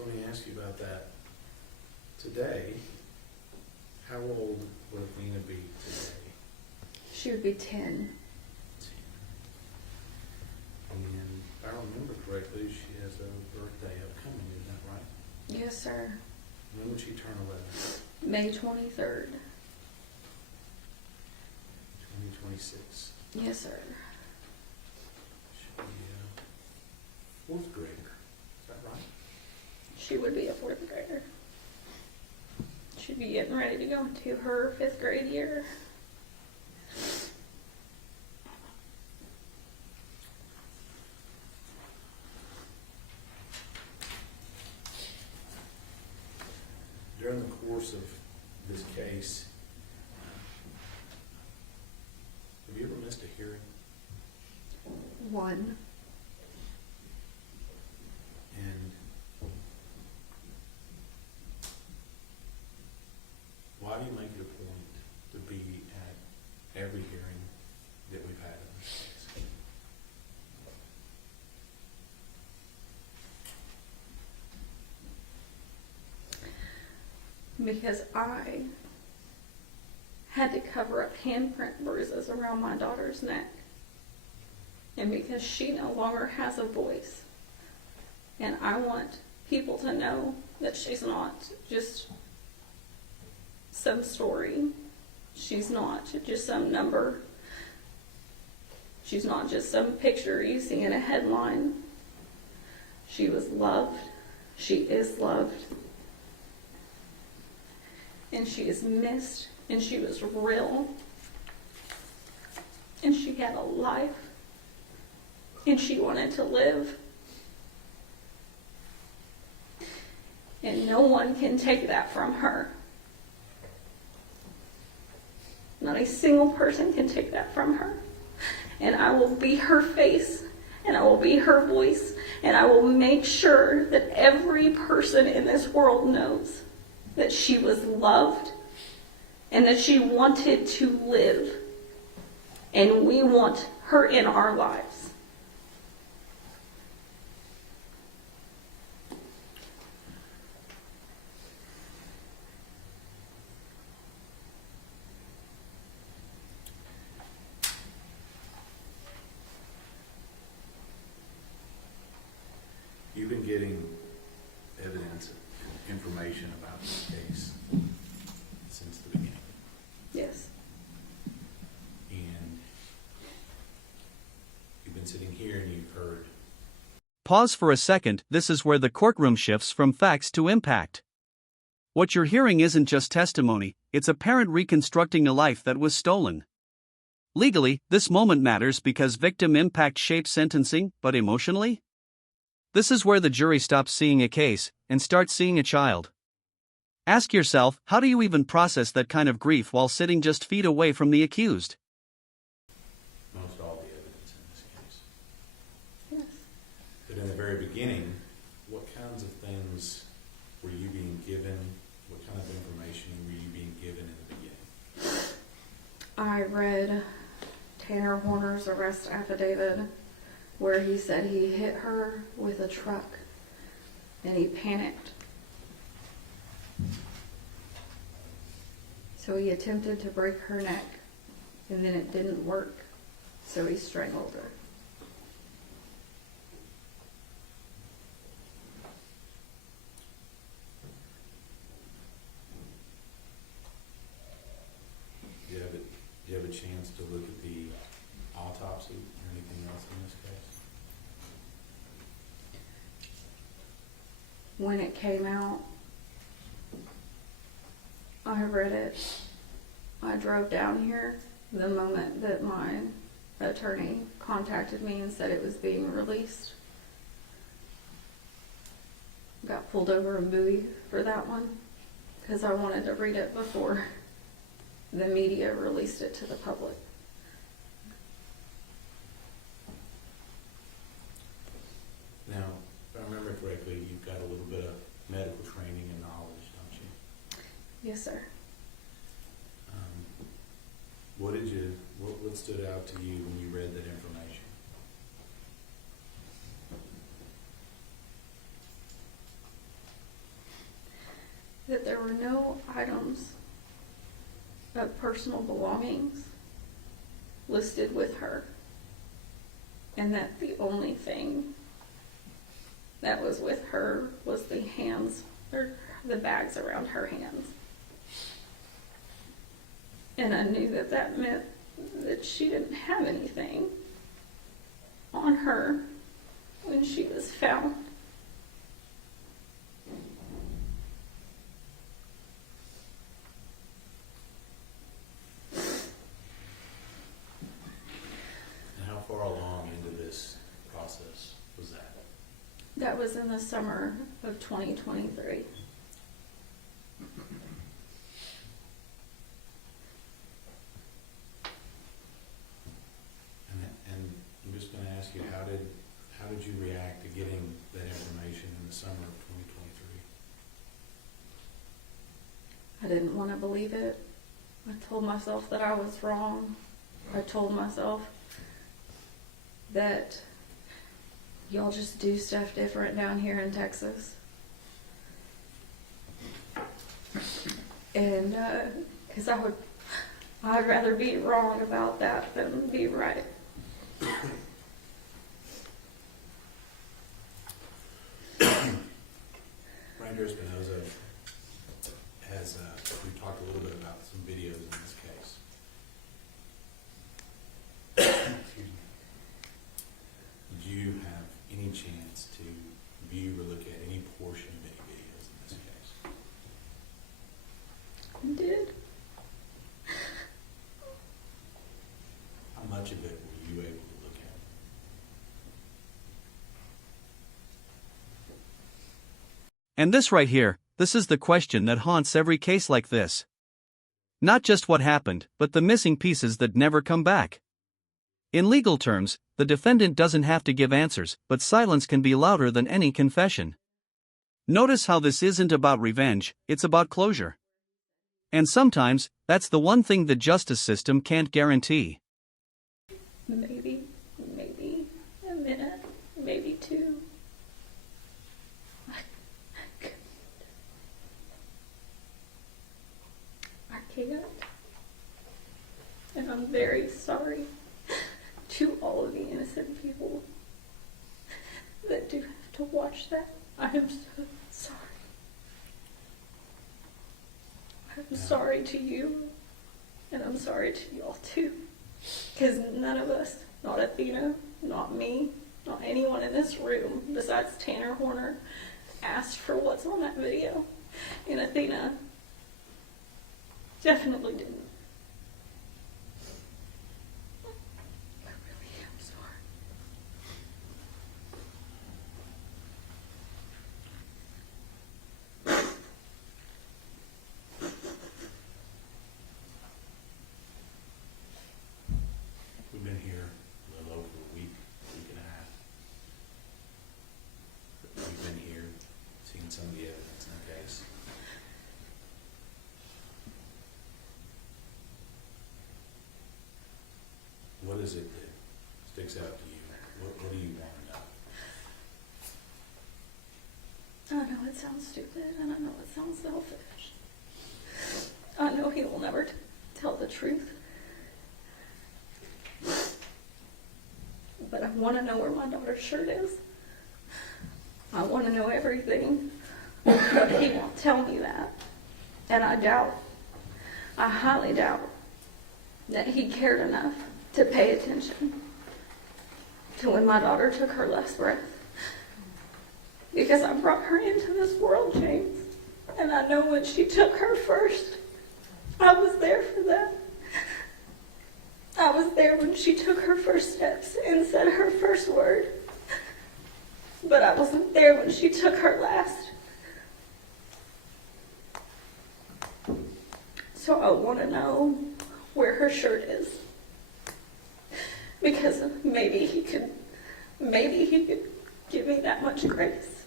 So let me ask you about that. Today, how old would Athena be today? She would be 10. 10. And if I remember correctly, she has a birthday upcoming, is that right? Yes, sir. When would she turn 11? May 23rd. 2026. Yes, sir. She'll be a fourth grader, is that right? She would be a 4th grader. She'd be getting ready to go into her 5th grade year. During the course of this case, have you ever missed a hearing? 1. And why do you make it a point to be at every hearing that we've had in this case? Because I had to cover up handprint bruises around my daughter's neck. And because she no longer has a voice. And I want people to know that she's not just some story. She's not just some number. She's not just some picture you see in a headline. She was loved. She is loved. And she is missed. And she was real. And she had a life. And she wanted to live. And no one can take that from her. Not a single person can take that from her. And I will be her face, and I will be her voice, and I will make sure that every person in this world knows that she was loved and that she wanted to live. And we want her in our lives. You've been getting evidence, information about this case since the beginning. Yes. And you've been sitting here and you've heard. Pause for a second. This is where the courtroom shifts from facts to impact. What you're hearing isn't just testimony, it's a parent reconstructing a life that was stolen. Legally, this moment matters because victim impact shapes sentencing, but emotionally? This is where the jury stops seeing a case and starts seeing a child. Ask yourself, how do you even process that kind of grief while sitting just feet away from the accused? Most all the evidence in this case. Yes. But in the very beginning, what kinds of things were you being given? What kind of information were you being given in the beginning? I read Tanner Horner's arrest affidavit where he said he hit her with a truck and he panicked. So he attempted to break her neck and then it didn't work. So he strangled her. Do you have a chance to look at the autopsy or anything else in this case? When it came out, I read it. I drove down here the moment that my attorney contacted me and said it was being released. Got pulled over in Bowie for that one because I wanted to read it before the media released it to the public. Now, if I remember correctly, you've got a little bit of medical training and knowledge, don't you? Yes, sir. What stood out to you when you read that information? that there were no items of personal belongings listed with her, and that the only thing that was with her was the hands, or the bags around her hands. And I knew that that meant that she didn't have anything on her when she was found. And how far along into this process was that? That was in the summer of 2023. And I'm just going to ask you, how did you react to getting that information in the summer of 2023? I didn't want to believe it. I told myself that I was wrong. I told myself that y'all just do stuff different down here in Texas. And because I'd rather be wrong about that than be right. Ranger Espinoza has, we talked a little bit about some videos in this case. Excuse me. Did you have any chance to view or look at any portion of any videos in this case? I did. How much of it were you able to look at? And this right here, this is the question that haunts every case like this. Not just what happened, but the missing pieces that never come back. In legal terms, the defendant doesn't have to give answers, but silence can be louder than any confession. Notice how this isn't about revenge, it's about closure. And sometimes, that's the one thing the justice system can't guarantee. Maybe a minute, maybe two. I can't. And I'm very sorry to all of the innocent people that do have to watch that. I am so sorry. I'm sorry to you, and I'm sorry to y'all too. Because none of us, not Athena, not me, not anyone in this room besides Tanner Horner, asked for what's on that video. And Athena definitely didn't. I really am sorry. We've been here a little over a week and a half. We've been here, seen some of the evidence in the case. What is it that sticks out to you? What do you want to know? I know it sounds stupid, and I know it sounds selfish. I know he will never tell the truth. But I want to know where my daughter's shirt is. I want to know everything, but he won't tell me that. And I highly doubt that he cared enough to pay attention to when my daughter took her last breath. Because I brought her into this world, James. And I know when she took her first, I was there for that. I was there when she took her first steps and said her first word. But I wasn't there when she took her last. So I want to know where her shirt is. Because maybe he could give me that much grace.